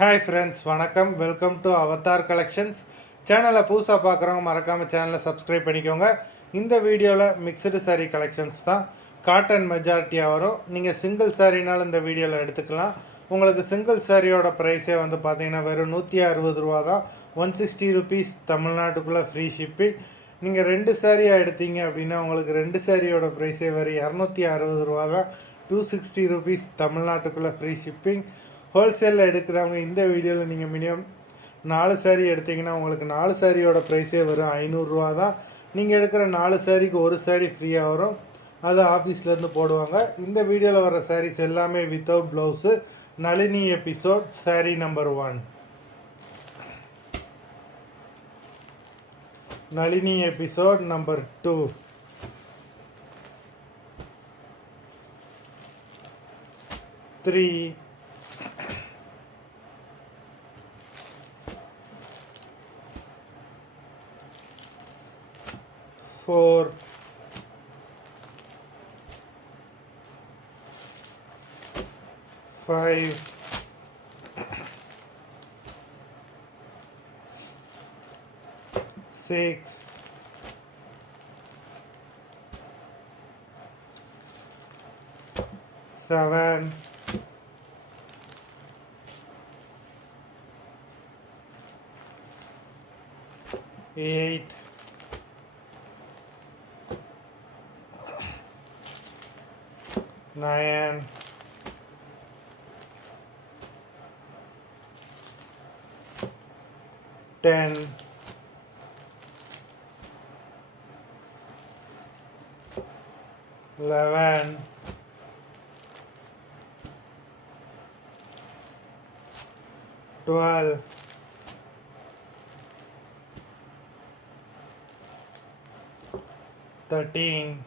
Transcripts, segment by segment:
Hi friends, வணக்கம். Welcome to Avatar collections. சேனலை புதுசாக பார்க்குறவங்க மறக்காமல் சேனலை சப்ஸ்கிரைப் பண்ணிக்கோங்க. இந்த வீடியோவில் மிக்சடு சாரீ கலெக்ஷன்ஸ் தான். காட்டன் மெஜாரிட்டியாக வரும். நீங்கள் சிங்கிள் சாரீனாலும் இந்த வீடியோவில் எடுத்துக்கலாம். உங்களுக்கு சிங்கிள் சாரியோட ப்ரைஸே வந்து பார்த்தீங்கன்னா வெறும் 160 ரூபா தான். 160 ருபீஸ் தமிழ்நாட்டுக்குள்ளே ஃப்ரீ ஷிப்பிங். நீங்கள் 2 சாரியாக எடுத்தீங்க அப்படின்னா உங்களுக்கு 2 சாரியோட ப்ரைஸே வெறும் 260 ரூபா தான். 260 ருபீஸ் தமிழ்நாட்டுக்குள்ளே ஃப்ரீ ஷிப்பிங். ஹோல்சேலில் எடுக்கிறவங்க இந்த வீடியோவில் நீங்கள் மினிமம் 4 சாரீ எடுத்திங்கன்னா உங்களுக்கு 4 சாரியோட ப்ரைஸே வரும் 500 ரூபா தான். நீங்கள் எடுக்கிற 4 சாரீக்கு ஒரு சாரீ ஃப்ரீயாக வரும். அது ஆஃபீஸ்லேருந்து போடுவாங்க. இந்த வீடியோவில் வர சாரீஸ் எல்லாமே without blouse. Nalini episode sari number 1. Nalini episode number 2. 3. 4. 5. 6. 7. 8. 9. 10. 11. 12. 13.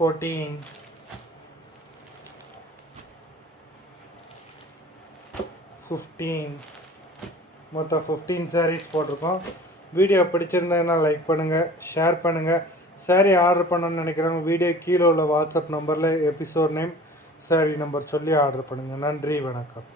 14. 15. மொத்தம் 15 சாரீஸ் போட்டிருக்கோம். வீடியோ பிடிச்சிருந்ததுன்னா லைக் பண்ணுங்கள், ஷேர் பண்ணுங்கள். சாரீ ஆர்டர் பண்ணணும்னு நினைக்கிறவங்க வீடியோ கீழே உள்ள வாட்ஸ்அப் நம்பரில் எபிசோட் நேம், சாரீ நம்பர் சொல்லி ஆர்டர் பண்ணுங்கள். நன்றி, வணக்கம்.